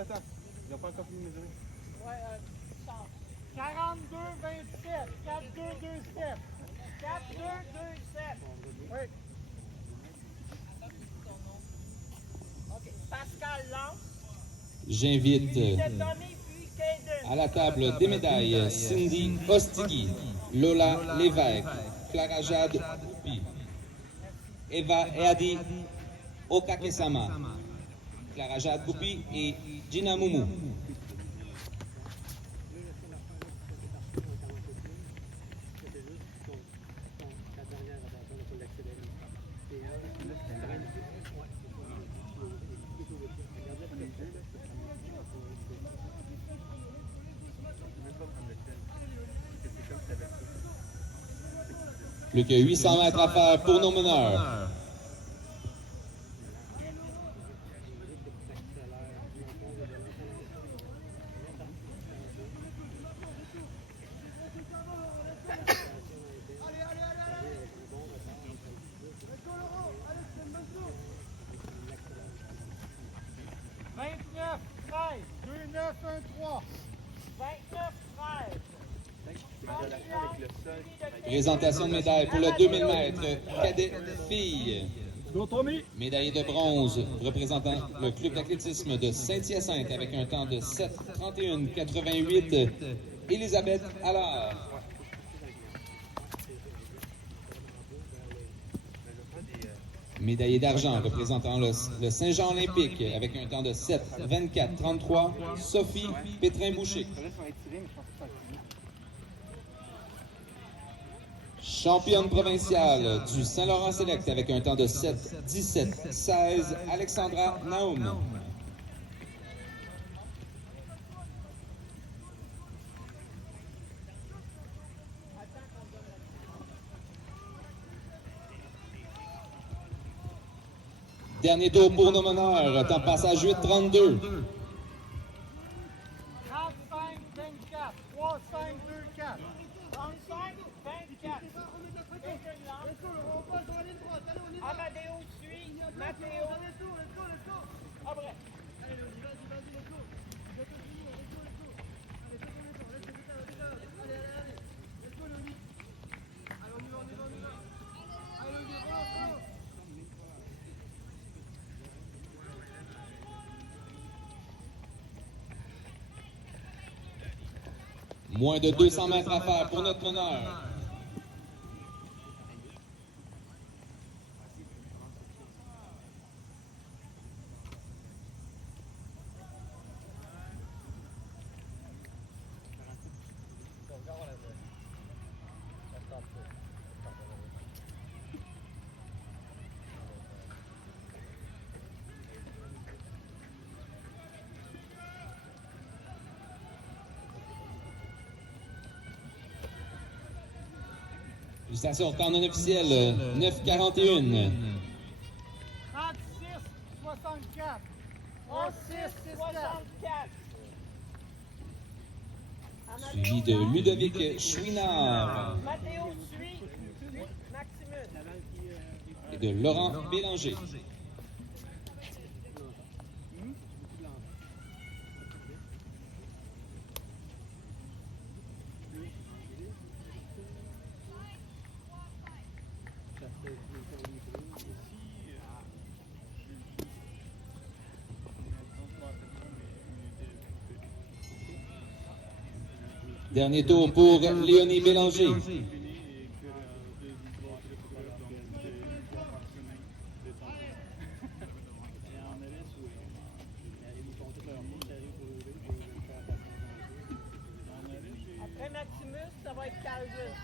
Attends, ils n'ont pas encore fini de mesurer. Ouais, 42-27, 4-2-2-7. 4-2-2-7. Oui. OK. Pascal Lance. J'invite Tommy puis Caden. à la table des médailles Cindy Ostigui, Lola Lévesque, Clara Jade Oupi, Eva Eadi Okakesama, Clara Jade Oupi et Gina Moumou. Plus que 800 mètres à faire pour nos meneurs. Présentation de médaille pour le 2000 mètres cadet filles. Médaillé de bronze représentant le club d'athlétisme de Saint-Hyacinthe avec un temps de 7:31,88. Elisabeth Allard. Médaillé d'argent représentant le Saint-Jean olympique avec un temps de 7:24,33. Sophie Pétrin-Boucher. Championne provinciale du Saint-Laurent Select avec un temps de 7:17,16. Alexandra Naum. Dernier tour pour nos meneurs, temps de passage 8:32. 35-24, 3-5-2-4. 35-24. Amadeo suit, Matteo. Après. Moins de 200 mètres à faire pour notre meneur. Félicitations, temps non officiel, 9:41. 36-64. 36-64. Suivi de Ludovic Chouinard Matteo suit, Maximus. et de Laurent Bélanger. Dernier tour pour Léonie Bélanger. Après Maximus, ça va être Calvin.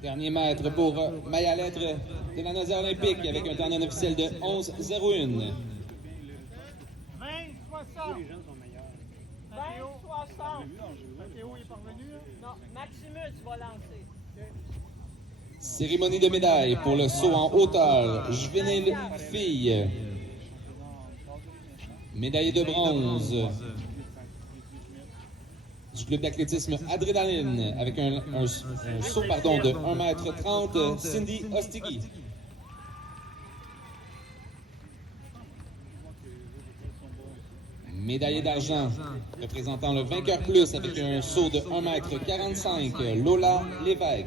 Dernier mètre pour Maya Lettre de la nausée olympique avec un temps non officiel de 11:01. 20-60. Les jeunes sont meilleurs. 20-60. Mathéo est parvenu? Non, Maximus va lancer. Cérémonie de médaille pour le saut en hauteur juvénile fille. Médaillé de bronze du club d'athlétisme Adrénaline avec un saut de 1,30 m, Cindy Ostigui. Médaillé d'argent représentant le vainqueur plus avec un saut de 1,45 m, Lola Lévesque.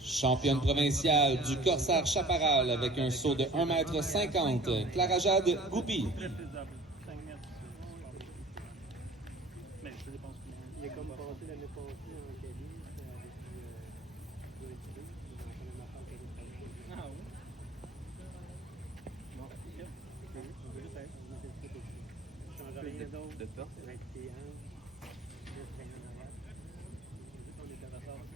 Championne provinciale du Corsaire Chaparral avec un saut de 1,50 m, Clara Jade Goupy. Il est comme passé l'année passée en Cali, ah oui? Non, c'est ça. Je change rien d'autre. Avec tes hanches, juste rien en arrière. On est à la sorte.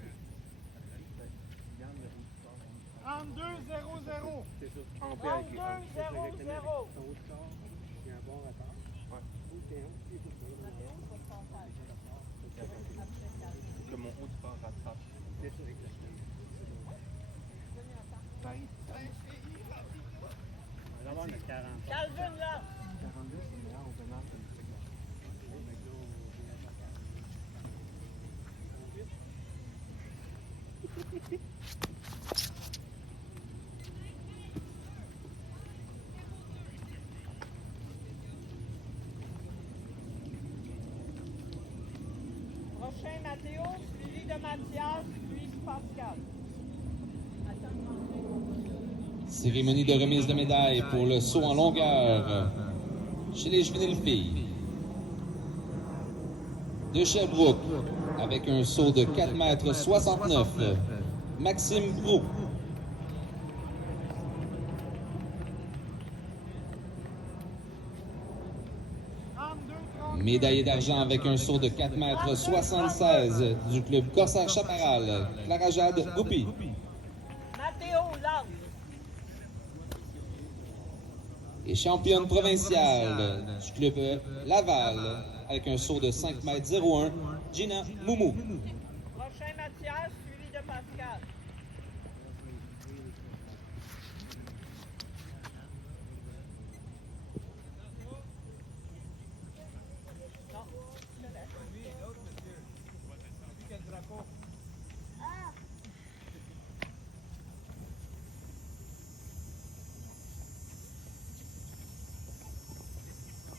32-0-0. C'est ça. 32-0-0. Ton haut de corps, il y a un bon rapport. Ou tes hanches, il faut que Que mon haut de corps rattrape. c'est ça, exactement. D'abord, on a 40. Calvin, là! 42, c'est meilleur au pénal que le Prochain, Mathéo, suivi de Mathias, puis Pascal. Cérémonie de remise de médaille pour le saut en longueur chez les juvéniles filles. De Sherbrooke, avec un saut de 4,69 m, Maxime Brou. Médaillé d'argent avec un saut de 4,76 m du club Corsaire Chaparral, Clara Jade Goupy. Mathéo, lance. Et championne provinciale du club Laval avec un saut de 5,01 m, Gina Moumou. Prochain, Mathias, suivi de Pascal.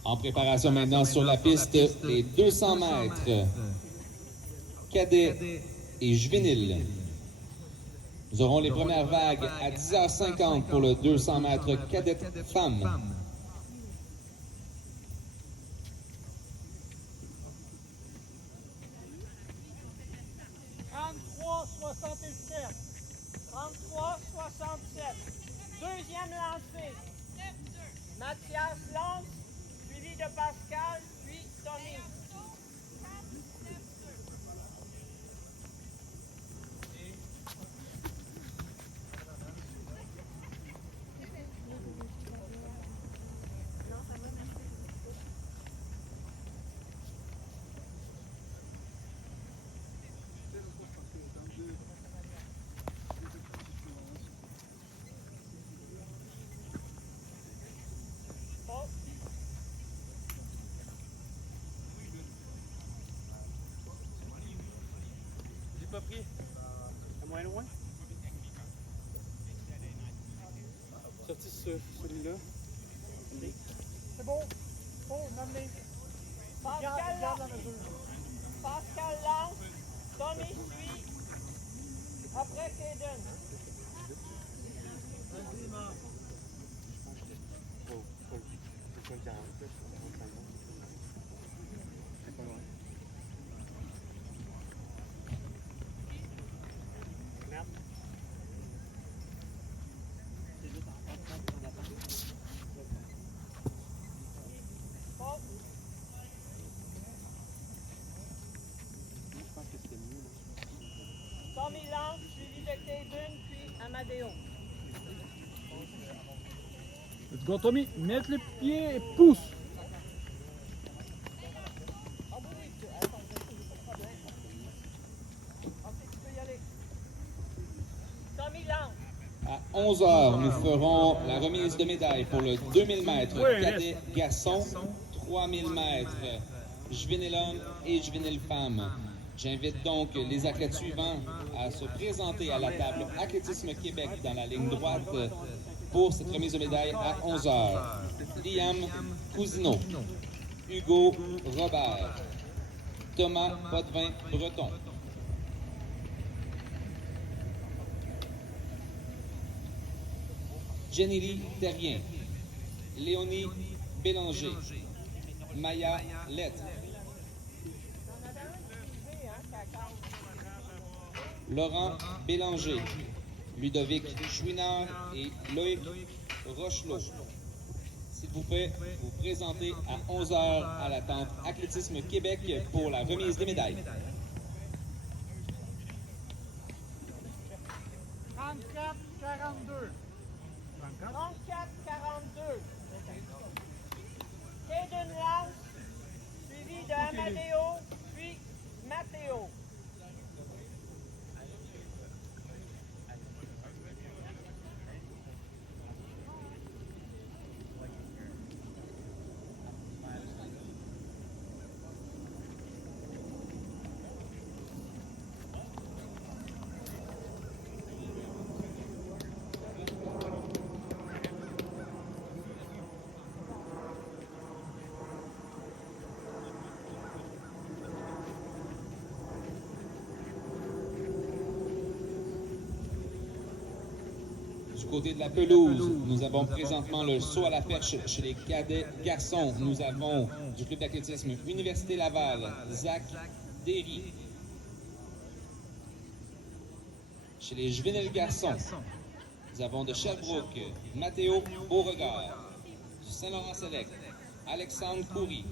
En préparation maintenant sur la piste, les 200 mètres cadets et juvéniles. Nous aurons les premières vagues à 10h50 pour le 200 mètres cadets femmes. Deuxième lancée. Mathias lance, suivi de Pascal, puis Tommy. pas pris. C'est moins loin? Sorti celui-là. C'est bon. Oh, m'amener. Pascal Garde la lance. mesure. Pascal lance. Tommy suit. Après Kaden. C'est pas loin. Merde. C'est juste en attente. Bon. Je pense que c'était mieux. Tommy lance, suivi de Kaden, puis Amadeo. Let's go, Tommy. Mettre le pied et pousse. Ah oui, oui, attends, pas de problème. Ok, tu peux y aller. Tommy séance. À 11 h, nous ferons la remise de médailles pour le 2000 mètres cadet garçon, 3000 mètres juvénile homme et juvénile femme. J'invite donc les athlètes suivants à se présenter à la table Athlétisme Québec dans la ligne droite pour cette remise de médailles à 11 h. Liam Cousineau, Hugo Robert, Thomas Potvin-Breton, Jenny Terrien, Léonie Bélanger, Maya Lettre, Laurent Bélanger, Ludovic Chouinard et Loïc Rochelot. S'il vous plaît, vous présentez à 11 h à la tente Athlétisme Québec pour la remise des médailles. 34-42. 34-42. Caden Lance, suivi de Amadeo, puis Matteo. Du côté de la pelouse, nous avons présentement le saut à la perche chez les cadets garçons. Nous avons du club d'athlétisme Université Laval, Zach Derry. Chez les juvéniles garçons, nous avons de Sherbrooke, Matteo Beauregard. Du Saint-Laurent-Select, Alexandre Coury.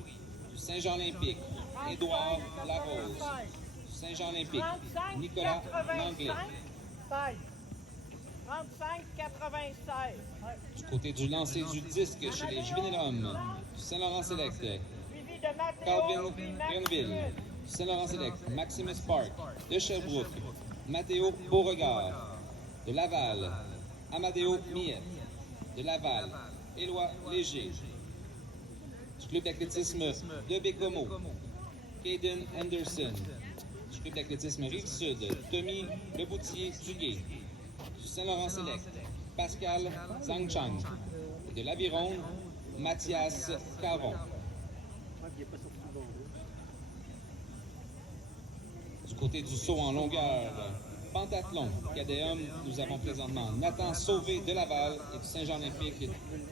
Du Saint-Jean-Olympique, Édouard Larose. Du Saint-Jean-Olympique, Nicolas Langlais. 35-96. Du côté du lancer du disque chez les juvéniles hommes, du Saint-Laurent-Select, Suivi de Matteo, Calvin puis Grenville. Maximus. Du Saint-Laurent-Select, Maximus Park. De Sherbrooke, Matteo Beauregard. De Laval, Amadeo Miette. De Laval, Éloi Léger. Du club d'athlétisme de Bécomo, Caden Henderson. Du club d'athlétisme Rive-Sud, Tommy Leboutier-Duguay. Du Saint-Laurent-Select, Pascal Zhangchang. Et de l'Aviron, Mathias Caron. Du côté du saut en longueur, pentathlon, cadet homme, nous avons présentement Nathan Sauvé de Laval et du Saint-Jean-Olympique,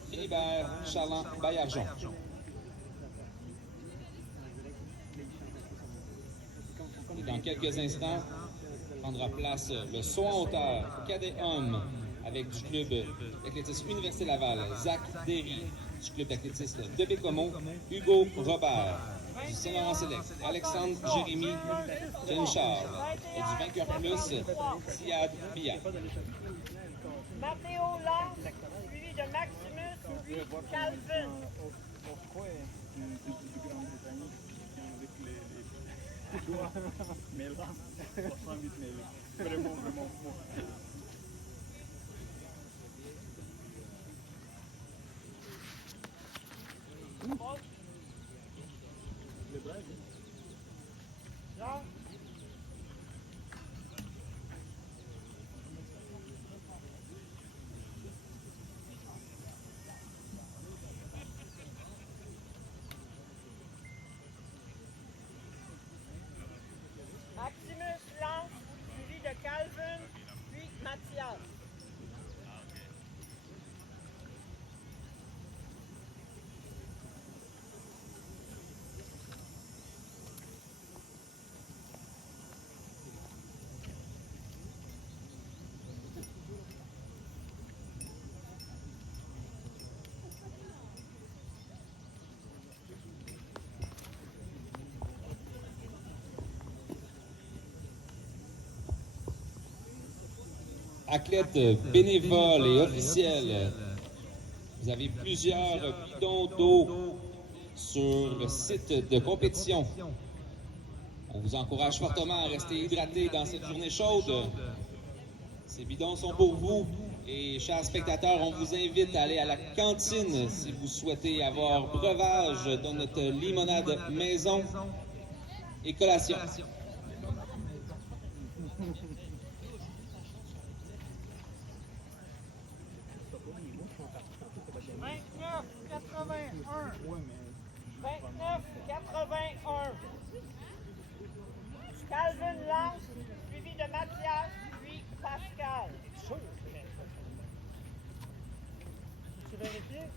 Philibert Charland-Baillargeon. Et dans quelques instants, prendra place le saut en hauteur, cadet homme, avec du club d'athlétisme Université Laval, Zach Derry, du club d'athlétisme de Bécomo, Hugo Robert, du Saint-Laurent-Select, Alexandre Jérémy Jenchard, et du vainqueur plus, Siad Bia. Matteo Lance, suivi de Maximus, puis Calvin. Mais là, 308 000. Vraiment, vraiment fort. Le bras, oui. Là. Maximus Lance, suivi de Calvin, puis Mathias. Athlètes bénévoles et officiels, vous avez plusieurs bidons d'eau sur le site de compétition. On vous encourage fortement à rester hydraté dans cette journée chaude. Ces bidons sont pour vous. Et chers spectateurs, on vous invite à aller à la cantine si vous souhaitez avoir breuvage de notre limonade maison et collation. 29,81. Calvin Lance, suivi de Mathias, puis Pascal. Tu vérifies?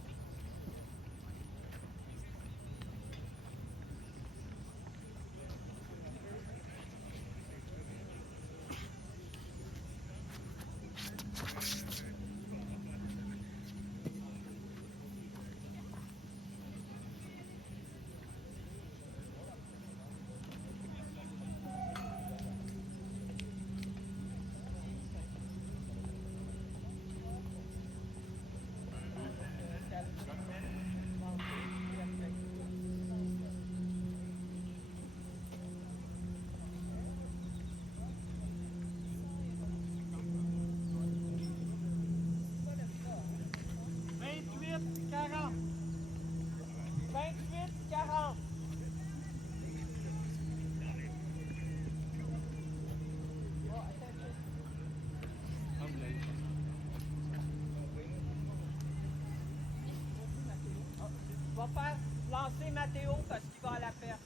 Va faire lancer Mathéo parce qu'il va à la perche.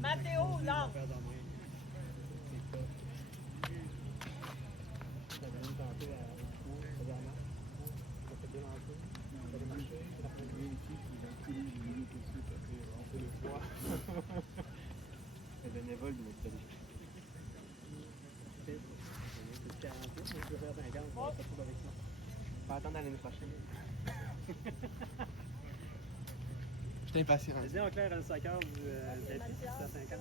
Mathéo lance. Le bénévole de notre télé. On va attendre l'année prochaine. Je suis impatient. Vas-y, on claire le soccer du défi, c'est à 50.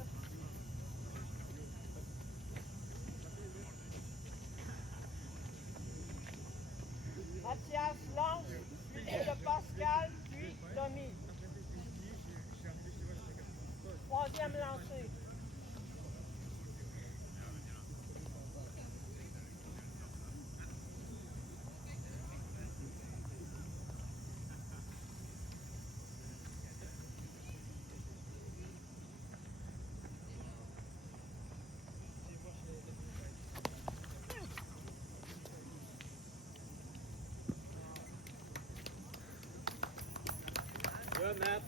Mathias lance, suivi de Pascal, puis Tommy. Troisième lancé. Good, Matt.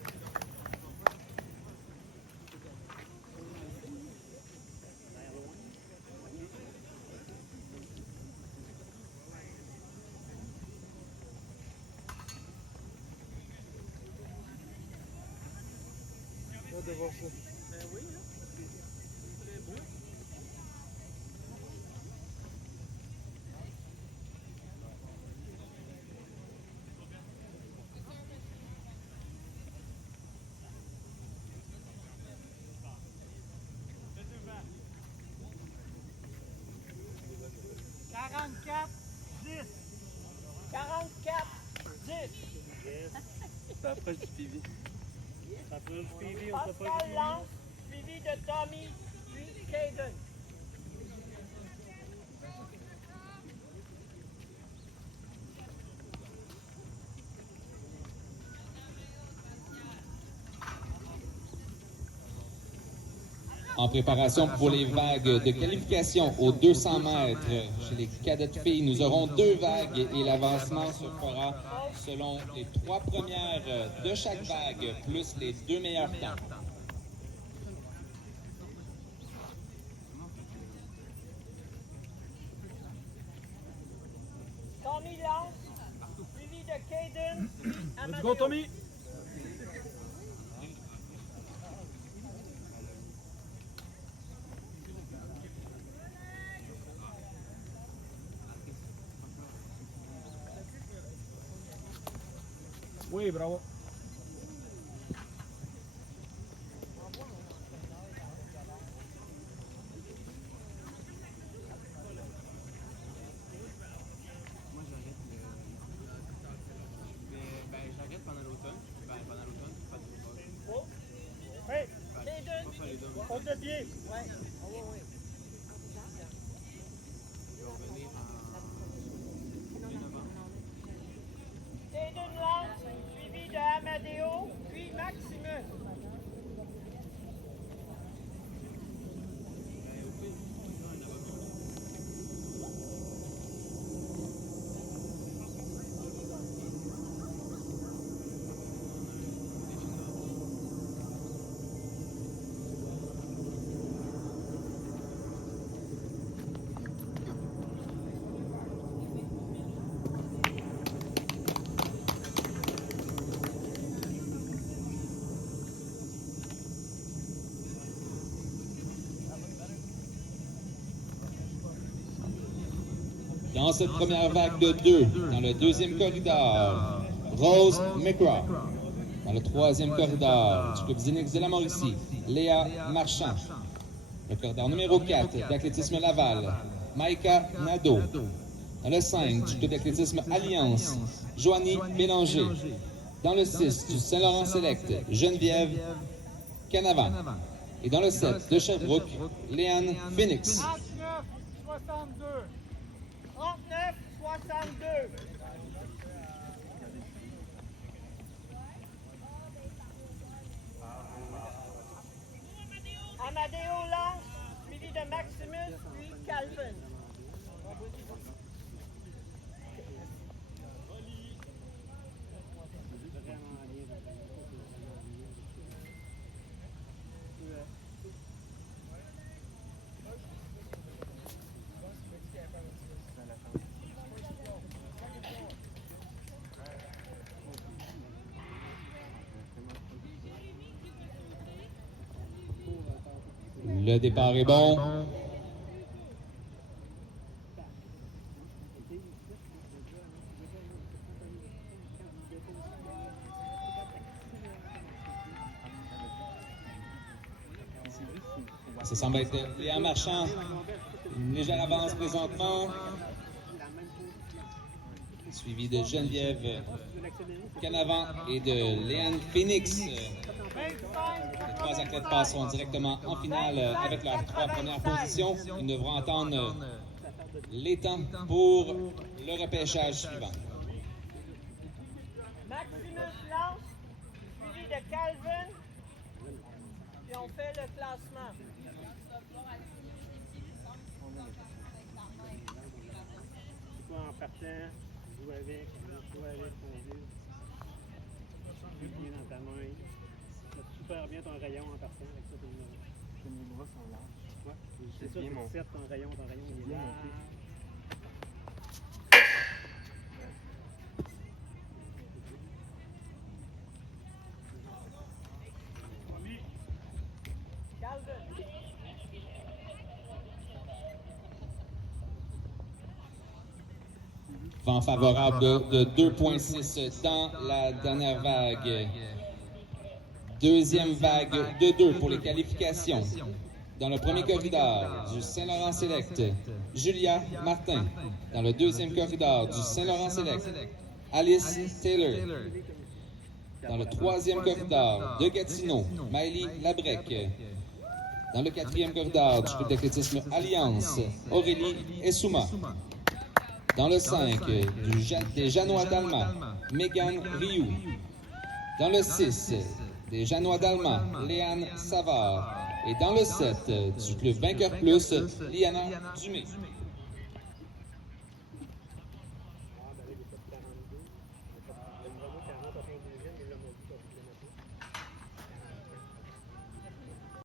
Hâte de voir ça. Ben oui, hein? C'est beau. Ça approche du PV. Ça prend le suivi, on ne peut pas Pascal lance, suivi de Tommy, puis Caden. En préparation pour les vagues de qualification aux 200 mètres chez les cadettes filles, nous aurons 2 vagues et l'avancement se fera selon les 3 premières de chaque vague, plus les 2 meilleurs temps. Tommy lance, suivi de Caden, puis Amadeo. Let's go, Tommy! Oui, bravo. Moi j'arrête j'arrête pendant l'automne. Pendant l'automne, pas de Hey, Caden, pas les deux. hold de pied. ouais. Dans cette première vague de 2, dans le deuxième corridor, Rose McGraw. Dans le troisième corridor du club Zinix de la Mauricie, Léa Marchand. Le corridor numéro 4 d'athlétisme Laval, Maïka Nadeau. Dans le 5 du club d'athlétisme Alliance, Joanie Bélanger. Dans le 6 du Saint-Laurent Select, Geneviève Canavan. Et dans le 7 de Sherbrooke, Léane Phoenix. 39-62. Amadeo lance, suivi de Maximus, puis Calvin. Le départ est bon. Ça semble être Léa Marchand. Une légère avance présentement. Suivi de Geneviève Canavan et de Léane Phoenix. Les trois athlètes passeront directement en finale avec leurs trois premières positions. Ils devront entendre les temps pour le repêchage suivant. Maximus lance, suivi de Calvin, puis on fait le classement. Toi, en partant, joue avec, conduis. Le pied dans ta main. Tu fais super bien ton rayon en partant avec ça. Mes bras sont larges. Ouais, c'est ça, tu sers ton rayon il est large. Vent favorable de 2,6 dans la dernière vague. Deuxième vague de 2 pour les qualifications. Dans le premier corridor du Saint-Laurent Select, Julia Martin. Dans le deuxième corridor du Saint-Laurent Select, Alice Taylor. Dans le troisième corridor de Gatineau, Maëlie Labrec. Dans le quatrième corridor du club d'athlétisme Alliance, Aurélie Essouma. Dans le 5 des Janois d'Alma, Megan Rioux. Dans le 6 des Janois d'Alma, Léane Savard. Et dans le 7 du club Vainqueur Plus, Liana Dumé.